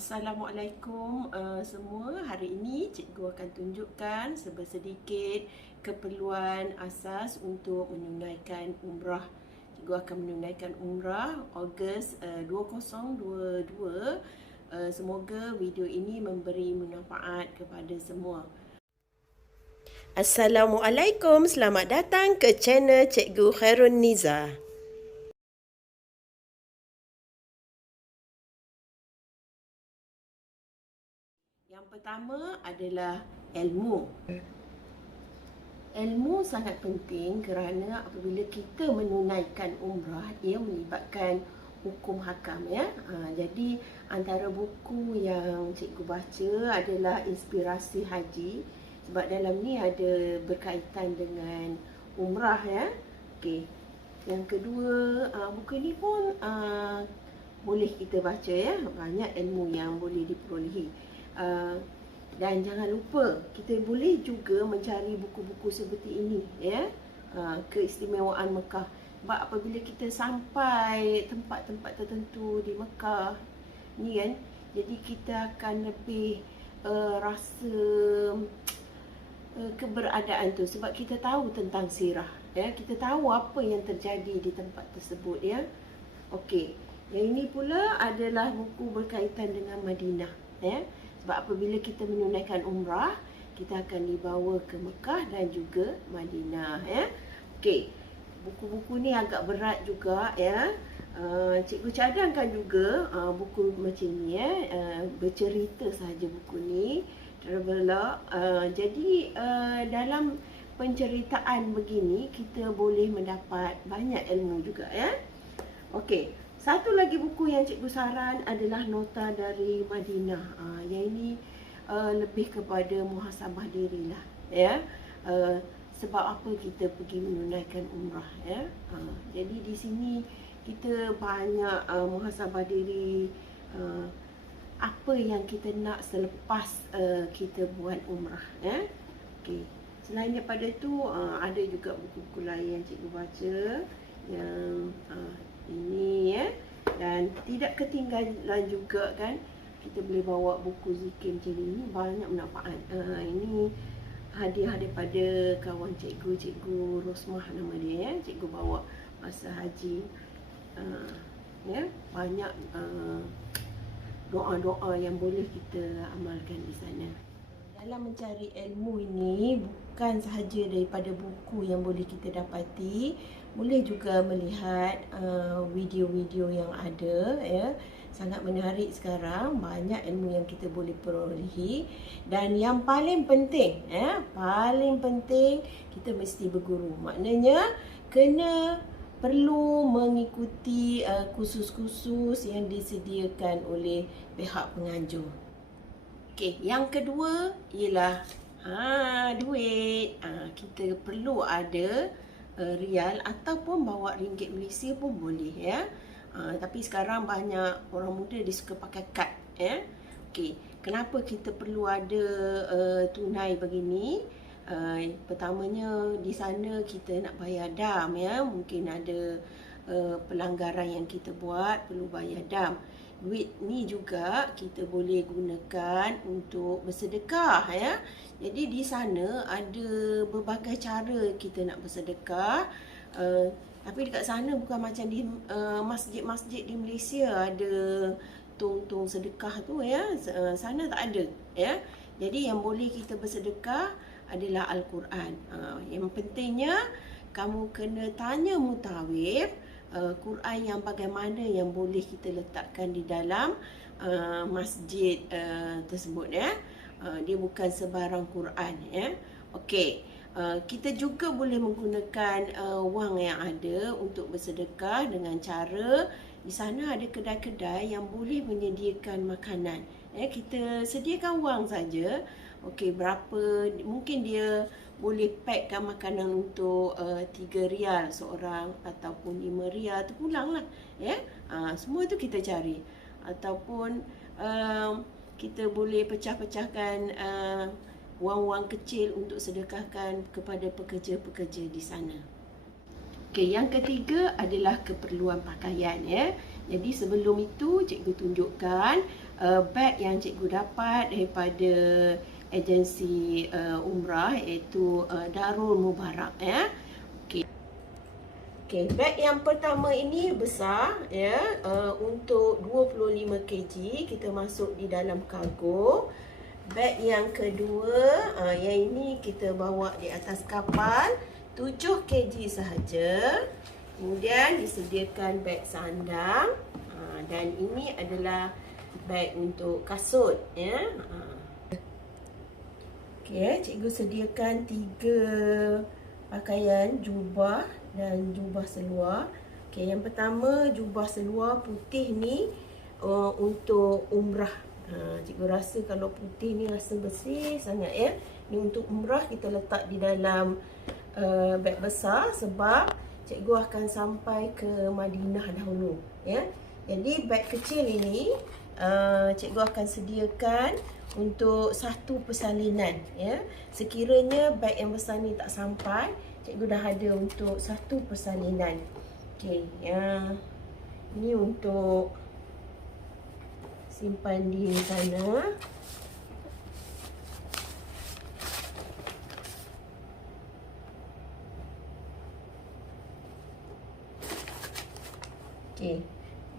Assalamualaikum semua. Hari ini cikgu akan tunjukkan sedikit keperluan asas untuk menunaikan umrah. Cikgu akan menunaikan umrah Ogos 2022. Semoga video ini memberi manfaat kepada semua. Assalamualaikum, selamat datang ke channel Cikgu Khairun Niza. Yang pertama adalah ilmu. Ilmu sangat penting kerana apabila kita menunaikan umrah, ia melibatkan hukum hakam ya. Jadi antara buku yang cikgu baca adalah Inspirasi Haji, sebab dalam ni ada berkaitan dengan umrah ya. Okey. Yang kedua, buku ni pun boleh kita baca ya. Banyak ilmu yang boleh diperolehi. Dan jangan lupa kita boleh juga mencari buku-buku seperti ini ya, keistimewaan Mekah. Sebab apabila kita sampai tempat-tempat tertentu di Mekah ni kan, jadi kita akan lebih rasa keberadaan tu, sebab kita tahu tentang sirah ya, kita tahu apa yang terjadi di tempat tersebut ya. Okey, yang ini pula adalah buku berkaitan dengan Madinah ya. Sebab apabila kita menunaikan umrah, kita akan dibawa ke Mekah dan juga Madinah ya. Okey, buku-buku ni agak berat juga ya. Cikgu cadangkan juga buku macam ni ya, bercerita sahaja buku ni, traveler. Jadi dalam penceritaan begini kita boleh mendapat banyak ilmu juga ya. Okey, satu lagi buku yang cikgu saran adalah Nota dari Madinah. Yang ini lebih kepada muhasabah dirilah ya. Sebab apa kita pergi menunaikan umrah ya. Jadi di sini kita banyak muhasabah diri, apa yang kita nak selepas kita buat umrah ya. Okey. Selain daripada itu ada juga buku-buku lain yang cikgu baca yang ini ya. Dan tidak ketinggalan juga kan, kita boleh bawa buku zikir macam ini, banyak manfaat. Ini hadiah daripada kawan cikgu, Cikgu Rosmah nama dia ya. Cikgu bawa masa haji ya, banyak doa-doa yang boleh kita amalkan di sana. Dalam mencari ilmu ini bukan sahaja daripada buku yang boleh kita dapati, boleh juga melihat video-video yang ada ya. Sangat menarik sekarang, banyak ilmu yang kita boleh perolehi. Dan yang paling penting ya, paling penting kita mesti berguru. Maknanya perlu mengikuti kursus-kursus yang disediakan oleh pihak penganjur. Okey, yang kedua ialah duit. Kita perlu ada rial ataupun bawa ringgit Malaysia pun boleh ya. Tapi sekarang banyak orang muda dia suka pakai kad ya. Okey, kenapa kita perlu ada tunai begini? Pertamanya di sana kita nak bayar dam ya. Mungkin ada pelanggaran yang kita buat, perlu bayar dam. Duit ni juga kita boleh gunakan untuk bersedekah ya. Jadi di sana ada berbagai cara kita nak bersedekah. Tapi dekat sana bukan macam di masjid-masjid di Malaysia ada tong-tong sedekah tu ya. Sana tak ada ya. Jadi yang boleh kita bersedekah adalah Al-Quran. Yang pentingnya kamu kena tanya mutawif Quran yang bagaimana yang boleh kita letakkan di dalam masjid tersebut ya. Dia bukan sebarang Quran ya. Okey, kita juga boleh menggunakan wang yang ada untuk bersedekah dengan cara di sana ada kedai-kedai yang boleh menyediakan makanan ya. Kita sediakan wang saja. Okey, berapa mungkin dia boleh packkan makanan untuk 3 rial seorang ataupun 5 rial terpulang lah ya. Semua tu kita cari. Ataupun kita boleh pecah-pecahkan wang-wang kecil untuk sedekahkan kepada pekerja-pekerja di sana. Okey, yang ketiga adalah keperluan pakaian ya. Jadi sebelum itu cikgu tunjukkan beg yang cikgu dapat daripada agensi umrah, iaitu Darul Mubarak ya. Okey, beg yang pertama ini besar ya, untuk 25 kg kita masuk di dalam kargo. Beg yang kedua, yang ini kita bawa di atas kapal 7 kg sahaja. Kemudian disediakan beg sandang, dan ini adalah beg untuk kasut ya. Okey, cikgu sediakan 3 pakaian, jubah dan jubah seluar. Okey, yang pertama jubah seluar putih ni untuk umrah. Cikgu rasa kalau putih ni rasa bersih sangat ya. Ni untuk umrah, kita letak di dalam beg besar sebab cikgu akan sampai ke Madinah dahulu ya. Jadi beg kecil ini cikgu akan sediakan untuk 1 persalinan ya. Sekiranya beg yang besar ni tak sampai, cikgu dah ada untuk 1 persalinan. Okey, yang ini untuk simpan di sana. Okey,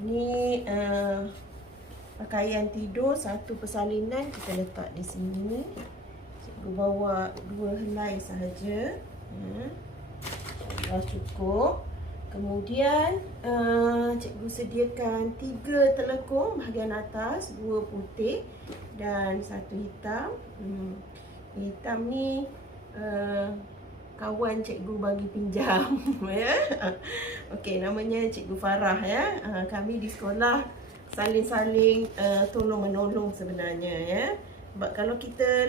ni pakaian tidur 1 persalinan kita letak di sini. Cikgu bawa 2 helai sahaja. Dah cukup. Kemudian cikgu sediakan 3 telekung bahagian atas, 2 putih dan 1 hitam. Hitam ni kawan cikgu bagi pinjam ya. Okey, namanya Cikgu Farah ya. Kami di sekolah saling-saling tolong menolong sebenarnya ya. Sebab kalau kita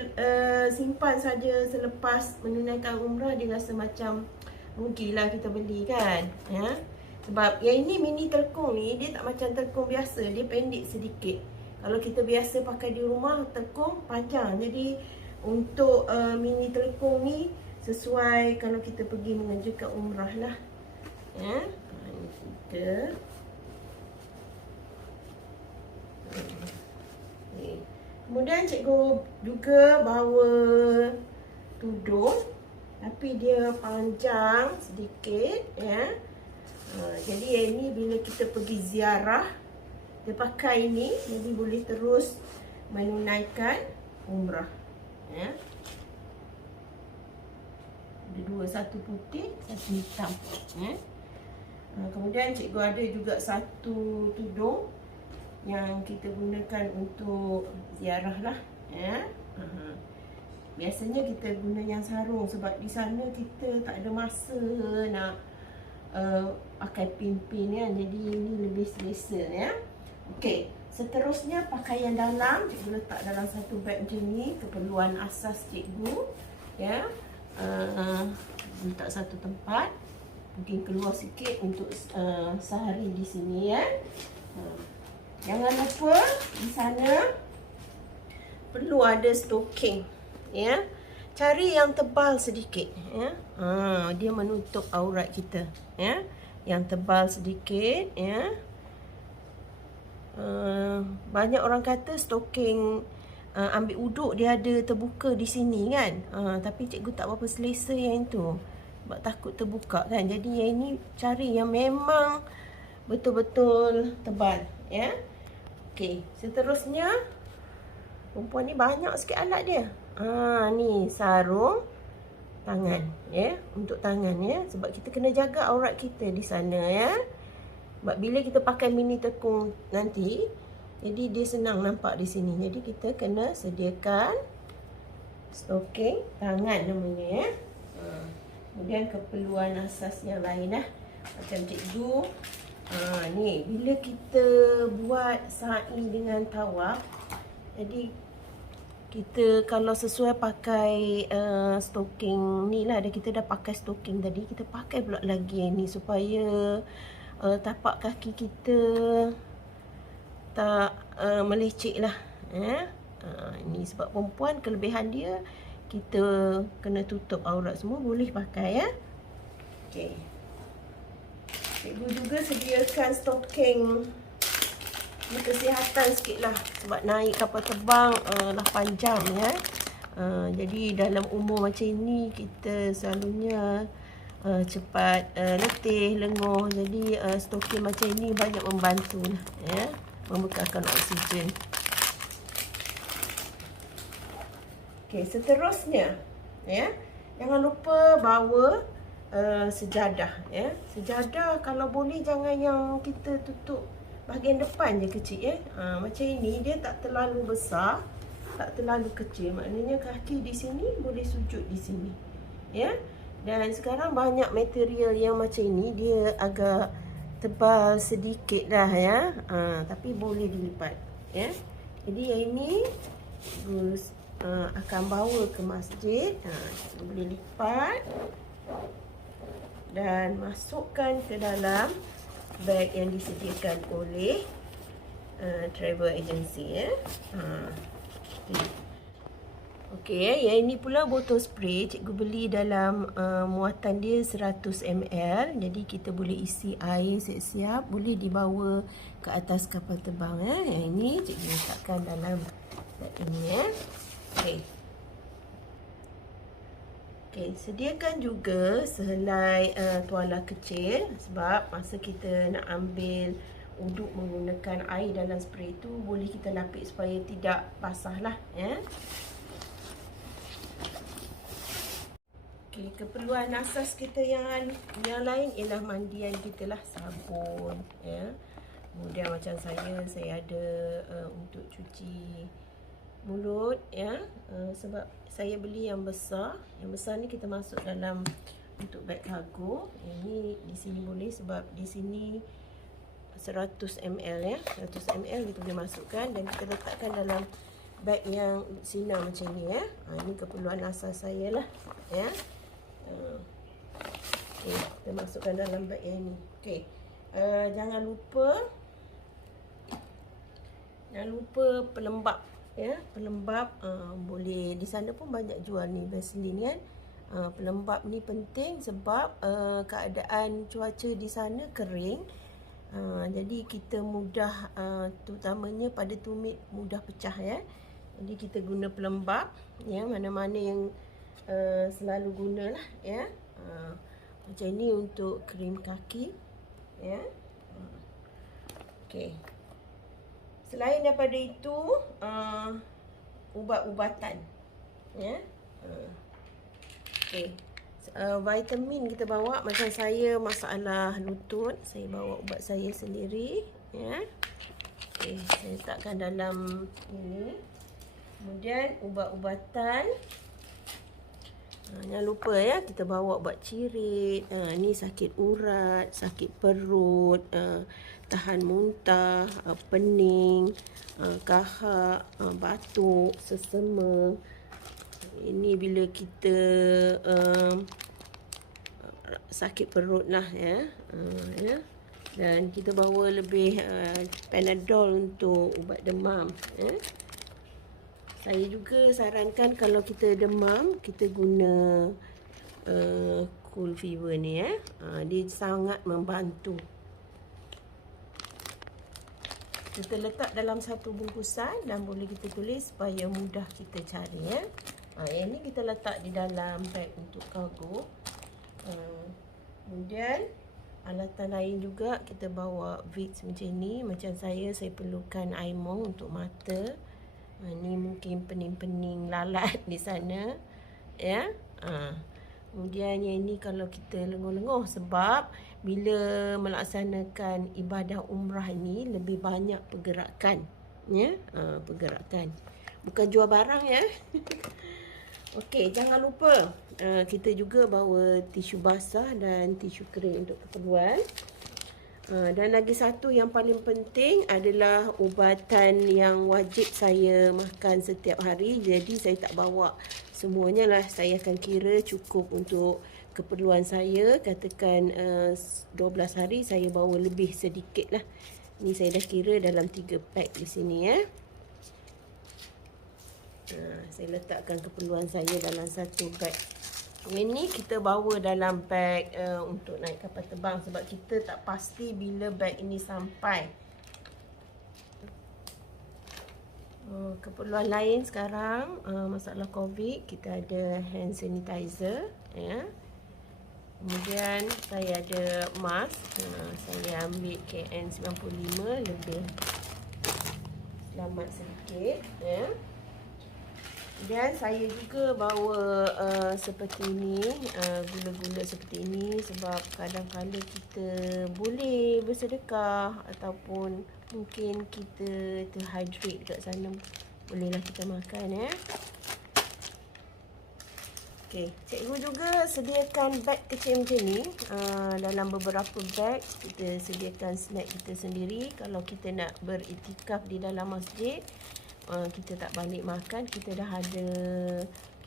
simpan saja selepas menunaikan umrah, dia rasa macam rugilah kita beli kan ya. Sebab yang ini mini telekung ni dia tak macam telekung biasa, dia pendek sedikit. Kalau kita biasa pakai di rumah telekung panjang. Jadi untuk mini telekung ni sesuai kalau kita pergi mengerjakan umrah lah ya. Ini kita kemudian cikgu juga bawa tudung, tapi dia panjang sedikit ya. Jadi yang ini bila kita pergi ziarah, dia pakai ini, jadi boleh terus menunaikan umrah ya. Ada 2, 1 putih, 1 hitam ya. Kemudian cikgu ada juga 1 tudung yang kita gunakan untuk ziarah lah ya. Biasanya kita guna yang sarung sebab di sana kita tak ada masa nak pakai pin-pin ya. Jadi ini lebih selesa ya. Okey, seterusnya pakaian dalam cikgu letak dalam 1 beg macam ni, keperluan asas cikgu ya. Letak 1 tempat, mungkin keluar sikit untuk sehari di sini ya. Jangan lupa di sana perlu ada stocking ya. Cari yang tebal sedikit ya. Dia menutup aurat kita ya. Yang tebal sedikit ya. Banyak orang kata stocking ambil uduk dia ada terbuka di sini kan. Tapi cikgu tak berapa selesa yang itu sebab takut terbuka kan. Jadi yang ini cari yang memang betul-betul tebal ya. Okey, seterusnya perempuan ni banyak sikit alat dia. Ni sarung tangan ya, untuk tangan ya, sebab kita kena jaga aurat kita di sana ya. Sebab bila kita pakai mini tekung nanti, jadi dia senang nampak di sini. Jadi kita kena sediakan stocking tangan namanya ya. Kemudian keperluan asas yang lain lah, macam cikgu ni bila kita buat sa'i dengan tawaf, jadi kita kalau sesuai pakai stocking ni lah, kita dah pakai stocking tadi, kita pakai pula lagi yang ni supaya tapak kaki kita tak melecek lah ini sebab perempuan kelebihan dia, kita kena tutup aurat semua, boleh pakai ya. Okey, cikgu juga sediakan stocking Ini kesihatan sikit lah. Sebab naik kapal terbang 8 jam ya. Jadi dalam umur macam ini kita selalunya cepat letih, lenguh. Jadi stokin macam ini banyak membantu lah, ya, membekalkan oksigen. Okey, seterusnya ya, jangan lupa bawa sejadah ya. Sejadah kalau boleh jangan yang kita tutup bahagian depan je kecil ya. Macam ini dia tak terlalu besar, tak terlalu kecil. Maknanya kaki di sini boleh sujud di sini. Ya. Dan sekarang banyak material yang macam ini, dia agak tebal sedikit dah ya. Tapi boleh dilipat ya. Jadi yang ini Gus akan bawa ke masjid. Kita boleh lipat dan masukkan ke dalam beg yang disediakan oleh travel agency ya. Okey, yang ini pula botol spray. Cikgu beli dalam muatan dia 100 ml. Jadi kita boleh isi air siap-siap, boleh dibawa ke atas kapal terbang ya. Yang ini cikgu letakkan dalam beg ini ya. Okey. Okey, sediakan juga sehelai tuala kecil sebab masa kita nak ambil uduk menggunakan air dalam spray tu boleh kita lapik supaya tidak basah lah ya. Okey, keperluan asas kita yang lain ialah mandian kita lah, sabun ya. Kemudian macam saya ada untuk cuci mulut ya, sebab saya beli yang besar. Yang besar ni kita masuk dalam untuk beg kargo. Ini di sini boleh sebab di sini 100 ml ya. 100 ml kita boleh masukkan dan kita letakkan dalam beg yang sinar macam ni ya. Ini keperluan asas saya lah ya. Okey, kita masukkan dalam beg yang ni. Okey. Jangan lupa pelembap ya. Pelembap boleh di sana pun banyak jual ni Vaseline kan. Pelembap ni penting sebab keadaan cuaca di sana kering. Jadi kita mudah terutamanya pada tumit mudah pecah ya. Jadi kita guna pelembap ya, mana-mana yang selalu gunalah ya. Macam ni untuk krim kaki ya. Okey. Selain daripada itu, ubat-ubatan ya. Okey. Vitamin kita bawa, macam saya masalah lutut, saya bawa ubat saya sendiri ya. Okey, saya letakkan dalam ini. Kemudian ubat-ubatan, jangan lupa ya, kita bawa ubat cirit. Ni sakit urat, sakit perut, tahan muntah, pening, kahak, batuk, sesama. Ini bila kita sakit perut lah ya. Dan kita bawa lebih Panadol untuk ubat demam ya. Saya juga sarankan kalau kita demam, kita guna cool fever ni ya. Dia sangat membantu. Kita letak dalam satu bungkusan dan boleh kita tulis supaya mudah kita cari ya. Yang ni kita letak di dalam beg untuk kargo. Kemudian alatan lain juga kita bawa Vicks macam ni. Macam saya perlukan air mong untuk mata. Ni mungkin pening-pening lalat di sana ya. Kemudian yang ini kalau kita lenguh-lenguh, sebab bila melaksanakan ibadah umrah ni lebih banyak pergerakan ya. Pergerakan, bukan jual barang ya. Okey, jangan lupa kita juga bawa tisu basah dan tisu kering untuk keperluan. Dan lagi satu yang paling penting adalah ubatan yang wajib saya makan setiap hari. Jadi saya tak bawa semuanya lah. Saya akan kira cukup untuk keperluan saya. Katakan 12 hari saya bawa lebih sedikit lah. Ni saya dah kira dalam 3 pack di sini ya. Saya letakkan keperluan saya dalam satu beg. Ini kita bawa dalam beg untuk naik kapal terbang sebab kita tak pasti bila beg ini sampai. Keperluan lain sekarang, masalah COVID, kita ada hand sanitizer, ya. Kemudian saya ada mask, saya ambil KN95 lebih selamat sedikit, ya. Dan saya juga bawa seperti ini, gula-gula seperti ini, sebab kadang-kadang kita boleh bersedekah ataupun mungkin kita terhydrate dekat sana, bolehlah kita makan, ya. Okey, cikgu juga sediakan beg kecil macam ni. Dalam beberapa beg kita sediakan snack kita sendiri. Kalau kita nak beriktikaf di dalam masjid, kita tak balik makan, kita dah ada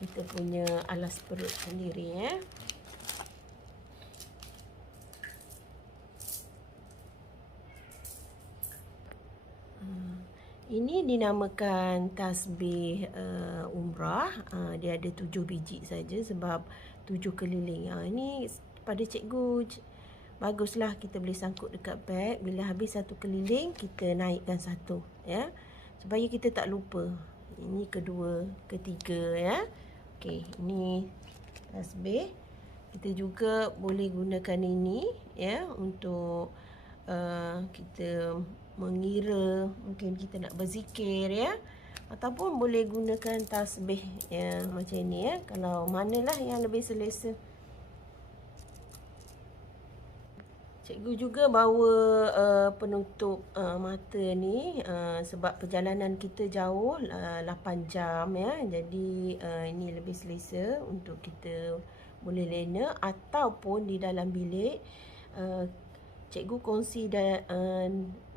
kita punya alas perut sendiri, ya. Ini dinamakan tasbih umrah. Dia ada 7 biji saja sebab 7 keliling. Ini pada cikgu baguslah, kita boleh sangkut dekat beg. Bila habis satu keliling, kita naikkan satu, ya. Supaya kita tak lupa. Ini kedua, ketiga, ya. Okey, ini tasbih. Kita juga boleh gunakan ini, ya, untuk kita mengira, mungkin kita nak berzikir, ya. Ataupun boleh gunakan tasbih yang macam ni, ya. Kalau manalah yang lebih selesa. Cikgu juga bawa penutup mata ni sebab perjalanan kita jauh, 8 jam, ya. Jadi ini lebih selesa untuk kita boleh lena, ataupun di dalam bilik cikgu kongsi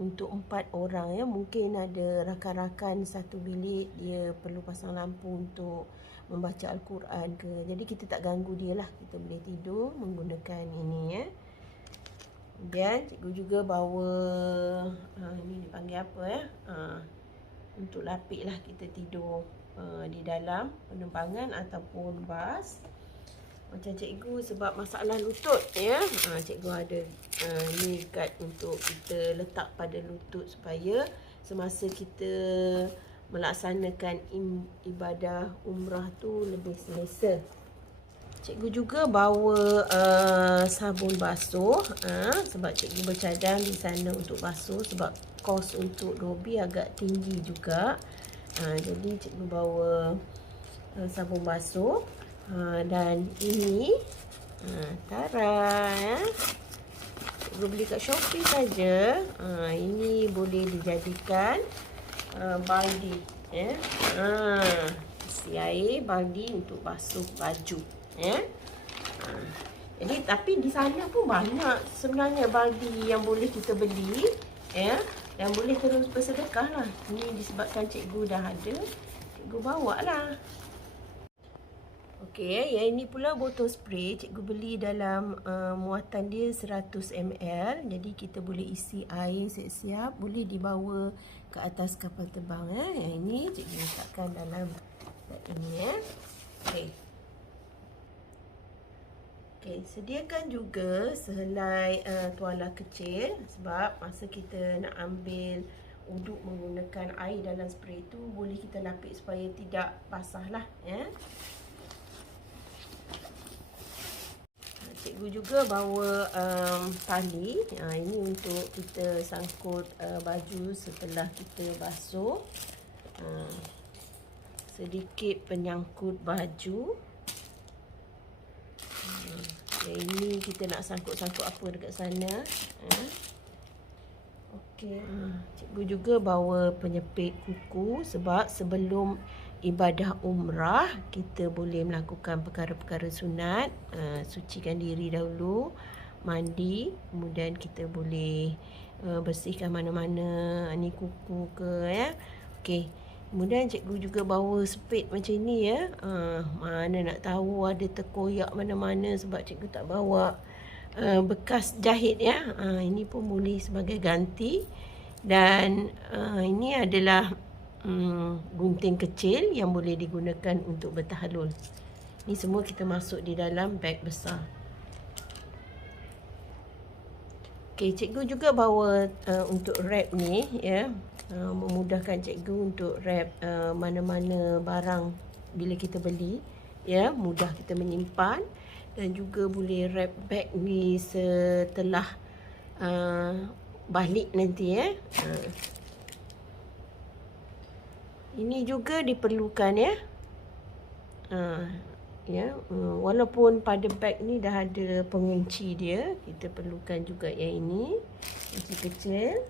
untuk 4 orang, ya. Mungkin ada rakan-rakan satu bilik dia perlu pasang lampu untuk membaca Al-Quran ke. Jadi kita tak ganggu dia lah, kita boleh tidur menggunakan ini, ya. Kemudian cikgu juga bawa ini dipanggil apa, ya, untuk lapik lah kita tidur di dalam penerbangan ataupun bas. Macam cikgu sebab masalah lutut, ya, cikgu ada ni guard untuk kita letak pada lutut supaya semasa kita melaksanakan ibadah umrah tu lebih selesa. Cikgu juga bawa sabun basuh, sebab cikgu bercadang di sana untuk basuh sebab kos untuk Dobi agak tinggi juga. Jadi cikgu bawa sabun basuh, dan ini tara, ya. Cikgu beli kat Shopee saja. Ini boleh dijadikan baldi, ya. Isi air baldi untuk basuh baju, ya. Jadi tapi di sana pun banyak sebenarnya baldi yang boleh kita beli, ya, dan boleh terus bersedekah lah. Ini disebabkan cikgu dah ada, cikgu bawa lah. Okey, yang ini pula botol spray. Cikgu beli dalam muatan dia 100 ml. Jadi kita boleh isi air siap-siap, boleh dibawa ke atas kapal terbang, ya. Yang ini cikgu letakkan dalam ini, ya. Okey. Okey, sediakan juga sehelai tuala kecil sebab masa kita nak ambil uduk menggunakan air dalam spray tu, boleh kita lapik supaya tidak basah lah, ya. Cikgu juga bawa tali. Ini untuk kita sangkut baju setelah kita basuh. Sedikit penyangkut baju. Ini kita nak sangkut-sangkut apa dekat sana. Okey. Cikgu juga bawa penyepit kuku sebab sebelum ibadah umrah kita boleh melakukan perkara-perkara sunat, sucikan diri dahulu, mandi, kemudian kita boleh bersihkan mana-mana ni kuku ke, ya. Okey. Kemudian cikgu juga bawa spade macam ni, ya. Mana nak tahu ada terkoyak mana-mana sebab cikgu tak bawa bekas jahit, ya. Ini pun boleh sebagai ganti. Dan ini adalah gunting kecil yang boleh digunakan untuk bertahalul. Ini semua kita masuk di dalam beg besar. Okey, cikgu juga bawa untuk wrap ni ya. Memudahkan cikgu untuk wrap mana-mana barang bila kita beli ya, mudah kita menyimpan dan juga boleh wrap bag ni setelah balik nanti ya. Ini juga diperlukan ya. Walaupun pada beg ni dah ada pengunci dia, kita perlukan juga yang ini, kunci kecil.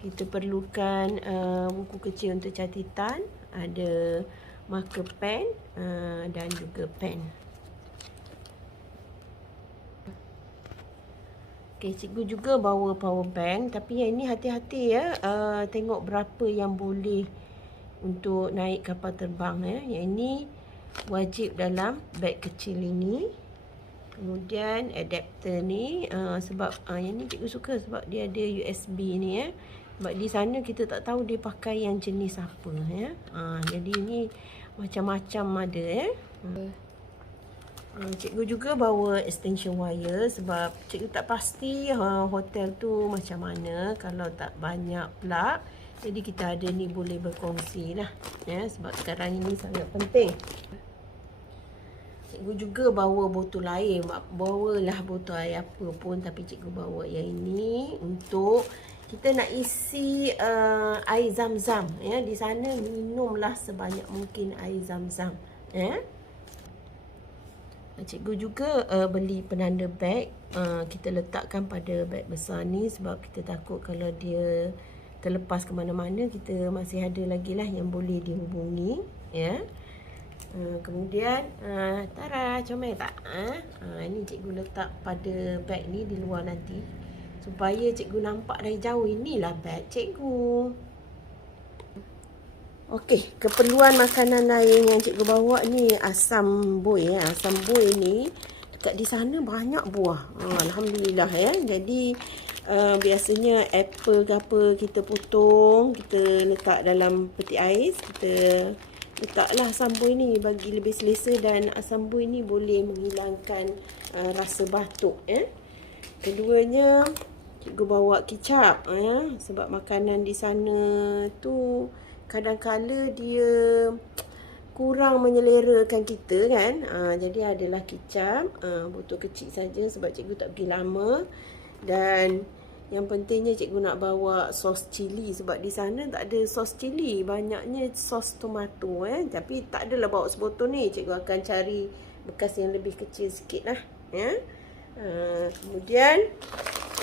Kita perlukan buku kecil untuk catatan, ada marker pen dan juga pen. Okey, cikgu juga bawa power bank, tapi yang ini hati-hati ya, tengok berapa yang boleh untuk naik kapal terbang ya. Yang ini wajib dalam beg kecil ini. Kemudian adapter ni sebab yang ni cikgu suka sebab dia ada USB ni ya. Sebab di sana kita tak tahu dia pakai yang jenis apa ya. Jadi ni macam-macam ada ya. Cikgu juga bawa extension wire sebab cikgu tak pasti hotel tu macam mana kalau tak banyak plug. Jadi kita ada ni boleh berkongsi lah ya, sebab sekarang ini sangat penting. Cikgu juga bawa botol air. Bawalah botol air apa pun, tapi cikgu bawa yang ini untuk kita nak isi air zam-zam ya. Di sana minumlah sebanyak mungkin air zam-zam ya. Cikgu juga beli penanda beg. Kita letakkan pada beg besar ni sebab kita takut kalau dia terlepas ke mana-mana, kita masih ada lagi lah yang boleh dihubungi ya. Kemudian tara, comel tak? Ini cikgu letak pada beg ni di luar nanti supaya cikgu nampak dari jauh, inilah beg cikgu. Okey, keperluan makanan lain yang cikgu bawa ni asam buih ya. Asam buih ni dekat di sana banyak buah. Alhamdulillah ya. Jadi biasanya apple ke apa kita potong, kita letak dalam peti ais, kita letaklah asam buih ni bagi lebih selesa, dan asam buih ni boleh menghilangkan rasa batuk ya. Keduanya cikgu bawa kicap ya, sebab makanan di sana tu kadang-kala dia kurang menyelerakan kita kan. Jadi adalah kicap, botol kecil saja sebab cikgu tak pergi lama. Dan yang pentingnya cikgu nak bawa sos cili sebab di sana tak ada sos cili, banyaknya sos tomato Tapi tak adalah bawa sebotol ni, cikgu akan cari bekas yang lebih kecil sikit lah ya. Kemudian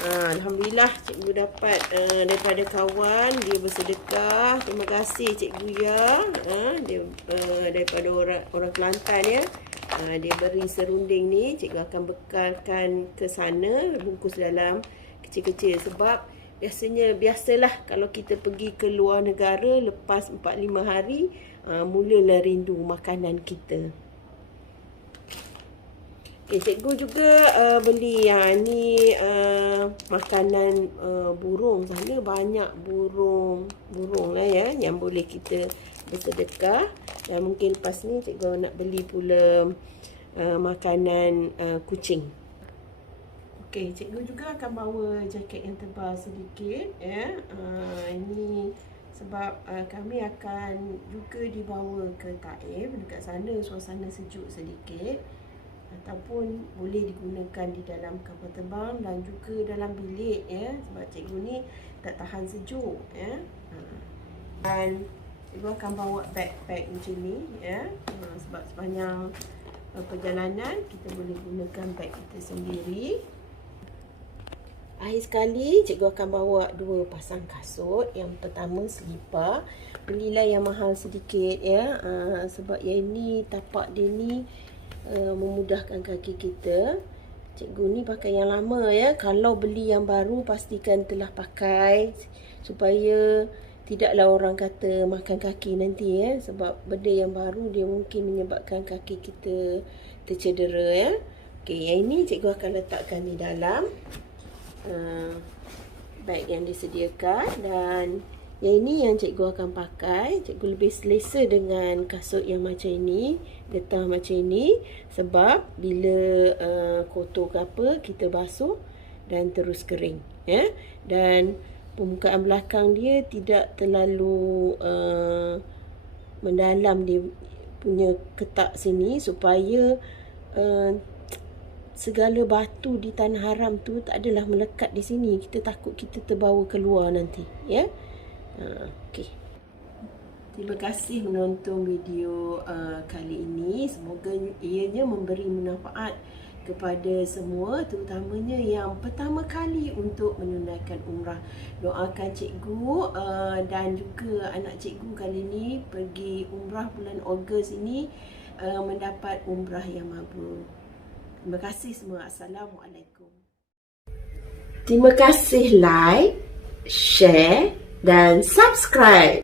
alhamdulillah cikgu dapat daripada kawan, dia bersedekah. Terima kasih cikgu ya. Dia daripada orang Kelantan ya. Dia beri serunding ni, cikgu akan bekalkan ke sana, bungkus dalam kecil-kecil sebab biasalah kalau kita pergi ke luar negara lepas 4-5 hari mulalah rindu makanan kita. Okay, cikgu juga beli ni makanan burung. Sana banyak burung lah ya yang boleh kita bersedekah. Dan mungkin lepas ni cikgu nak beli pula makanan kucing. Okey, cikgu juga akan bawa jaket yang tebal sedikit ya. Ini sebab kami akan juga dibawa ke Taif. Dekat sana suasana sejuk sedikit, ataupun boleh digunakan di dalam kapal terbang dan juga dalam bilik ya, sebab cikgu ni tak tahan sejuk ya. Dan cikgu akan bawa backpack macam ni ya, sebab sepanjang perjalanan kita boleh gunakan beg kita sendiri. Akhir sekali cikgu akan bawa 2 pasang kasut. Yang pertama selipar, belilah yang mahal sedikit ya, sebab yang ini tapak dia ni memudahkan kaki kita. Cikgu ni pakai yang lama ya. Kalau beli yang baru pastikan telah pakai supaya tidaklah orang kata makan kaki nanti ya, sebab benda yang baru dia mungkin menyebabkan kaki kita tercedera ya. Okey, yang ini cikgu akan letakkan di dalam beg yang disediakan, dan yang ini yang cikgu akan pakai. Cikgu lebih selesa dengan kasut yang macam ini, getah macam ini, sebab bila kotor ke apa kita basuh dan terus kering, ya. Dan permukaan belakang dia tidak terlalu mendalam, dia punya ketak sini supaya segala batu di tanah haram tu tak adalah melekat di sini. Kita takut kita terbawa keluar nanti, ya. Okey. Terima kasih menonton video kali ini. Semoga ianya memberi manfaat kepada semua, terutamanya yang pertama kali untuk menunaikan umrah. Doakan cikgu dan juga anak cikgu kali ini pergi umrah bulan Ogos ini mendapat umrah yang mabrur. Terima kasih semua. Assalamualaikum. Terima kasih like, share dan subscribe.